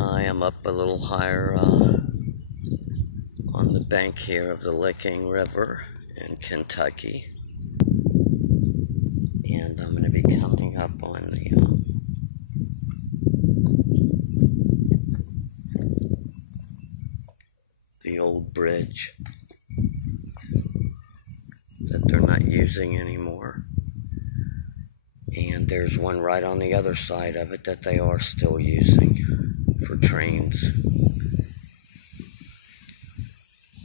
I am up a little higher on the bank here of the Licking River in Kentucky, and I'm going to be coming up on the old bridge that they're not using anymore, and there's one right on the other side of it that they are still using for trains.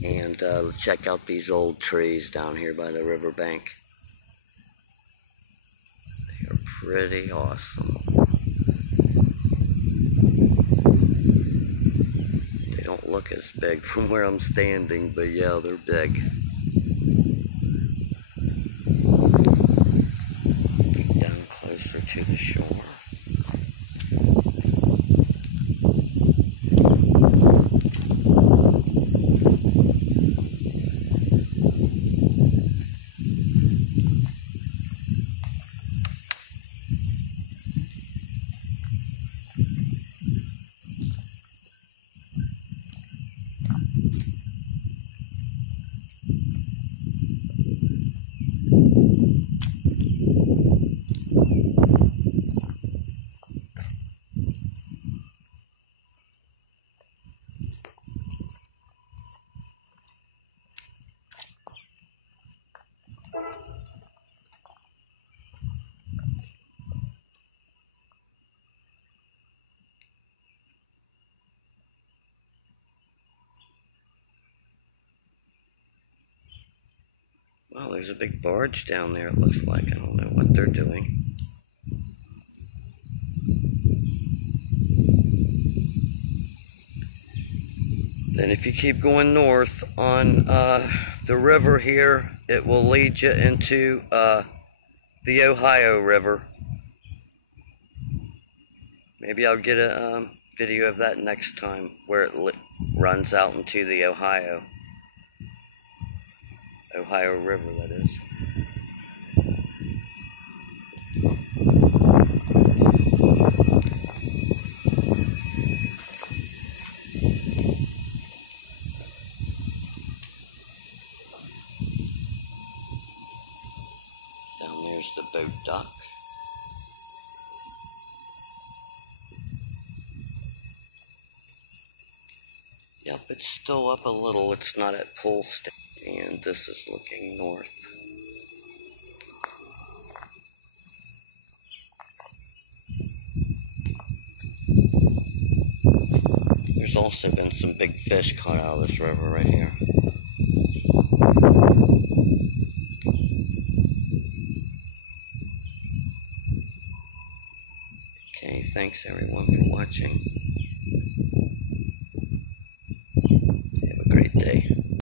And check out these old trees down here by the riverbank. They're pretty awesome. They don't look as big from where I'm standing, but yeah, they're big. Get down closer to the shore. Well, there's a big barge down there, it looks like. I don't know what they're doing. Then if you keep going north on the river here, it will lead you into the Ohio River. Maybe I'll get a video of that next time, where it runs out into the Ohio River, that is. Down there's the boat dock. Yep, it's still up a little. It's not at full state. And this is looking north. There's also been some big fish caught out of this river right here. Okay, thanks everyone for watching.